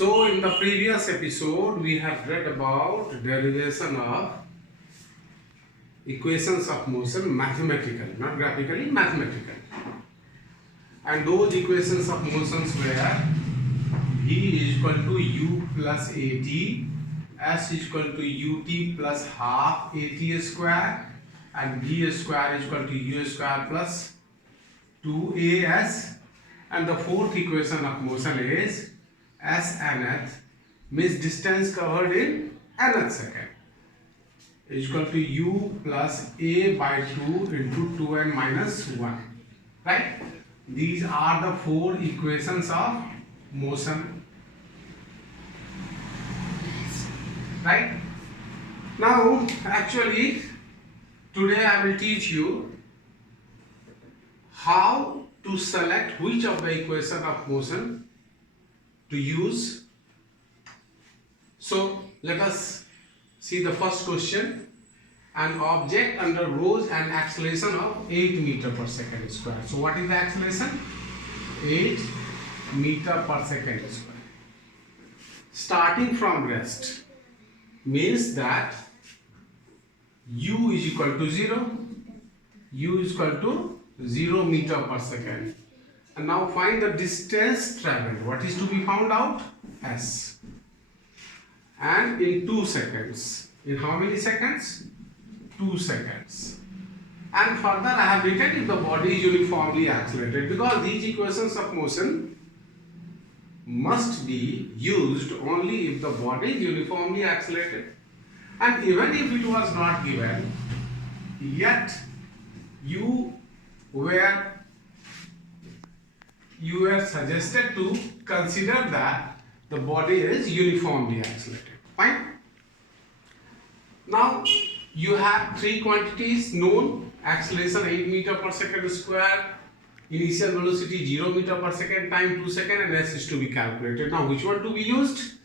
So in the previous episode we have read about derivation of equations of motion mathematically, not graphically, mathematically. And those equations of motions were V is equal to U plus AT, S is equal to UT plus half AT square, and V square is equal to U square plus 2AS. And the fourth equation of motion is S nth, means distance covered in nth second, is equal to U plus A by 2 into 2n minus 1. Right? These are the four equations of motion. Right? Now, actually, today I will teach you how to select which of the equation of motion to use. So, let us see the first question. An object undergoes an acceleration of 8 meter per second square. So, what is the acceleration? 8 meter per second square. Starting from rest means that U is equal to 0. U is equal to 0 meter per second. And now find the distance traveled. What is to be found out? S. And in 2 seconds. In how many seconds? 2 seconds. And further I have written if the body is uniformly accelerated, because these equations of motion must be used only if the body is uniformly accelerated. And even if it was not given, yet you were suggested to consider that the body is uniformly accelerated. Fine. Now you have three quantities known: acceleration 8 meter per second square, initial velocity 0 meter per second, time 2 seconds, and S is to be calculated. Now which one to be used?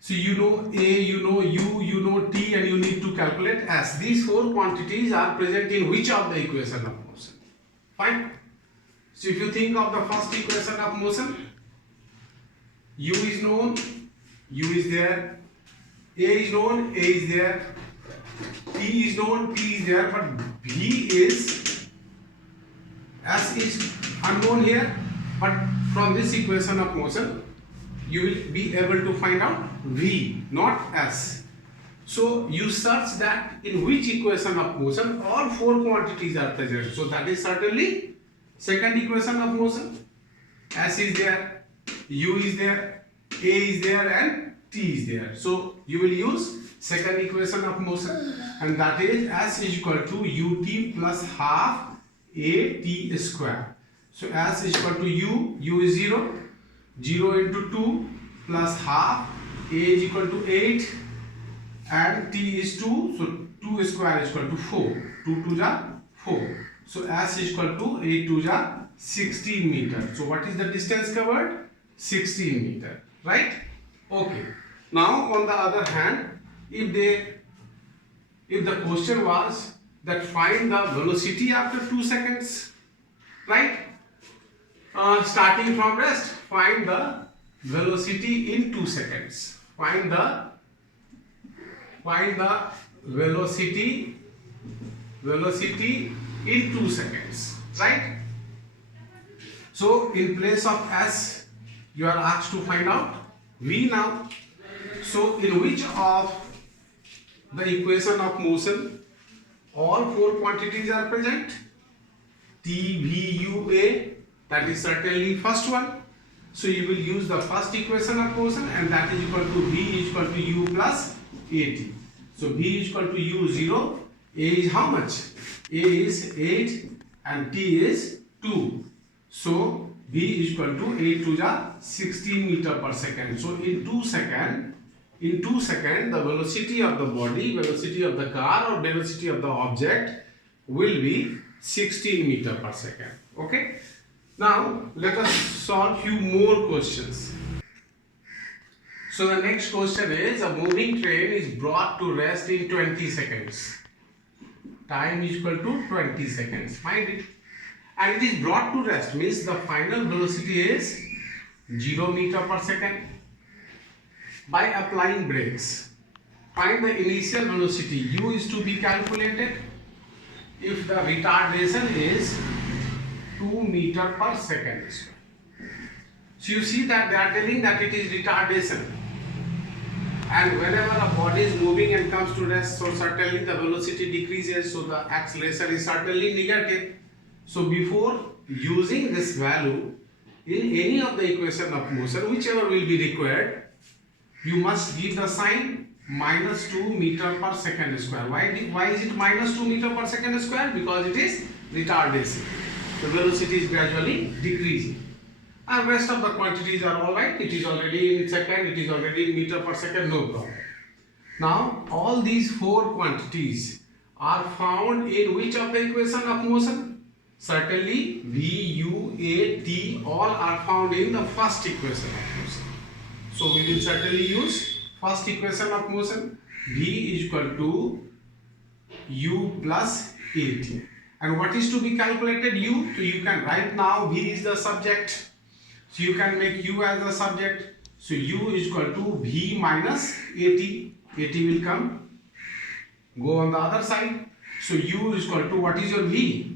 So you know A, you know U, you know T, and you need to calculate S. These four quantities are present in which of the equation of motion? Fine. So if you think of the first equation of motion, U is known, U is there, A is known, A is there, T is known, T is there, but V is, S is unknown here. But from this equation of motion, you will be able to find out V, not S. So you search that in which equation of motion all four quantities are present. So that is certainly second equation of motion. S is there, U is there, A is there, and T is there. So you will use second equation of motion, and that is S is equal to UT plus half AT square. So S is equal to U is 0, 0 into 2 plus half, A is equal to 8, and T is 2, so 2 square is equal to 4, 2 2 ja 4. So S is equal to 8 2 ja 16 meter. So what is the distance covered? 16 meter, right? Okay. Now on the other hand, if the question was that find the velocity after 2 seconds, right? Starting from rest, find the velocity in 2 seconds. Find the velocity in 2 seconds, right? So in place of S, you are asked to find out V now. So in which of the equation of motion all four quantities are present? T, V, U, A, that is certainly first one. So you will use the first equation of motion, and that is equal to V is equal to U plus AT. So V is equal to U 0, A is how much? A is 8 and T is 2. So V is equal to 8 to the 16 meter per second. So in 2 seconds, the velocity of the body, velocity of the car, or velocity of the object will be 16 meter per second. Okay. Now let us solve few more questions. So the next question is, a moving train is brought to rest in 20 seconds. Time is equal to 20 seconds. Find it. And it is brought to rest means the final velocity is 0 meter per second. by applying brakes. Find the initial velocity u is to be calculated if the retardation is 2 meter per second square. So you see that they are telling that it is retardation, and whenever a body is moving and comes to rest, so certainly the velocity decreases, so the acceleration is certainly negative. So before using this value in any of the equation of motion, whichever will be required, you must give the sign minus 2 meter per second square. Why is it minus 2 meter per second square? Because it is retardation. The velocity is gradually decreasing. And rest of the quantities are alright. It is already in second, it is already in meter per second, no problem. Now, all these four quantities are found in which of the equation of motion? Certainly, V, U, A, T, all are found in the first equation of motion. So, we will certainly use first equation of motion. V is equal to U plus AT. And what is to be calculated? U. So, you can write now V is the subject. So, you can make U as the subject. So, U is equal to V minus AT. AT will come. Go on the other side. So, U is equal to, what is your V?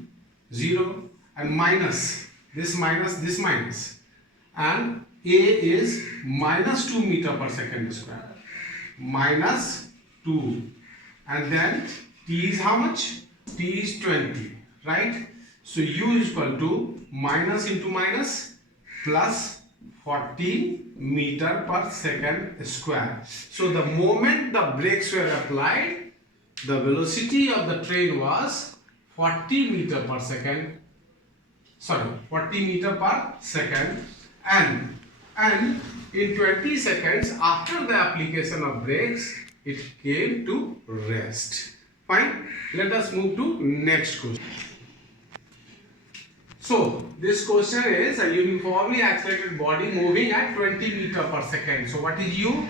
0, and minus this minus this minus, and A is minus 2 meter per second square, minus 2, and then T is how much? T is 20, right? So U is equal to minus into minus plus 40 meter per second square. So the moment the brakes were applied, the velocity of the train was 40 meter per second, 40 meter per second, and in 20 seconds after the application of brakes, it came to rest. Fine. Let us move to next question. So this question is a uniformly accelerated body moving at 20 meter per second. So what is U?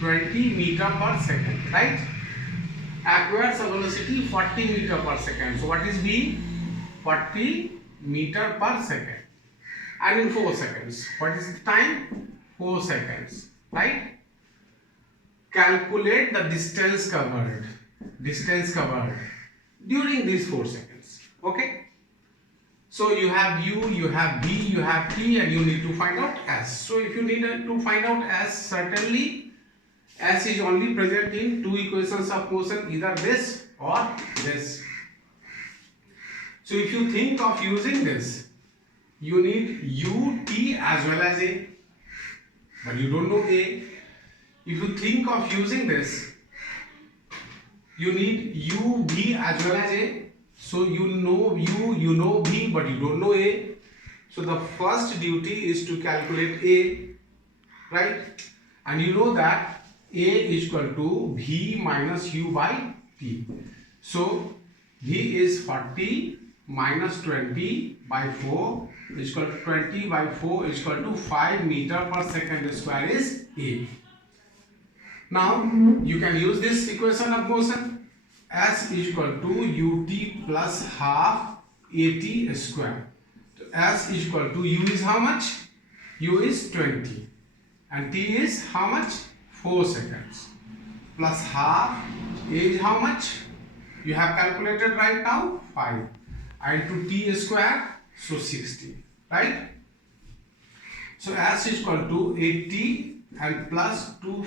20 meter per second, right? Acquires a velocity 40 meter per second. So what is V? 40 meter per second. And in 4 seconds. What is the time? 4 seconds. Right? Calculate the distance covered. Distance covered during these 4 seconds. Okay? So you have U, you have V, you have T, and you need to find out S. So if you need to find out S, certainly S is only present in two equations of motion, either this or this. So if you think of using this, you need U, T as well as A, but you don't know A. If you think of using this, you need U, V as well as A. So you know U, you know V, but you don't know A. So the first duty is to calculate A, right? And you know that A is equal to V minus U by T. So V is 40 minus 20 by 4 is equal to 20 by 4 is equal to 5 meter per second square is A. Now you can use this equation of motion. S is equal to ut plus half at square. So S is equal to U is how much? U is 20 and T is how much? 4 seconds plus half A is how much? You have calculated right now 5 and to T square, so 60, right? So S is equal to 80 and plus 2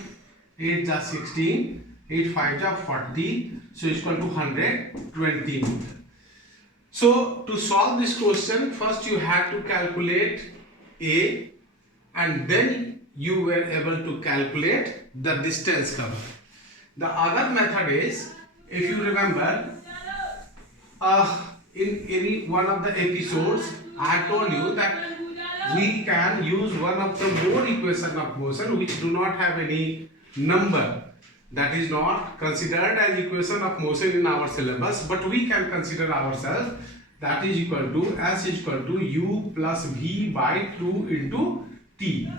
8 is 16, 8 5 is 40, so it's equal to 120 meter. So to solve this question, first you had to calculate A and then you were able to calculate the distance covered. The other method is, if you remember, in any one of the episodes, I had told you that we can use one of the more equation of motion which do not have any number. That is not considered as equation of motion in our syllabus, but we can consider ourselves that is equal to S is equal to U plus V by 2 into T,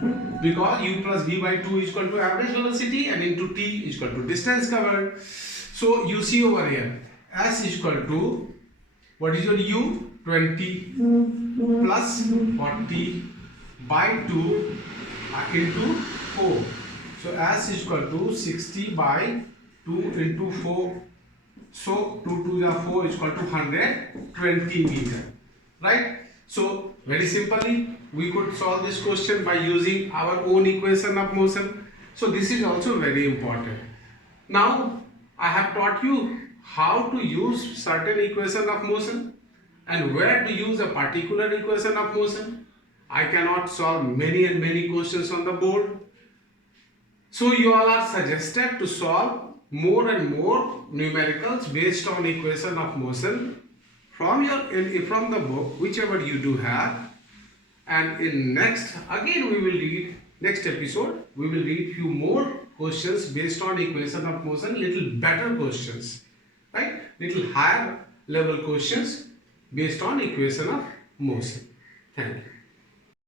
because U plus V by 2 is equal to average velocity and into T is equal to distance covered. So you see over here, S is equal to, what is your U? 20 plus 40 by 2 into 4. So S is equal to 60 by 2 into 4. So 2 to the 4 is equal to 120 meter. Right? So very simply we could solve this question by using our own equation of motion. So this is also very important. Now I have taught you how to use certain equation of motion and where to use a particular equation of motion. I cannot solve many and many questions on the board. So you all are suggested to solve more and more numericals based on equation of motion from the book, whichever you do have. And in next episode we will read few more questions based on equation of motion, little better questions, right? Little higher level questions based on equation of motion. Thank you.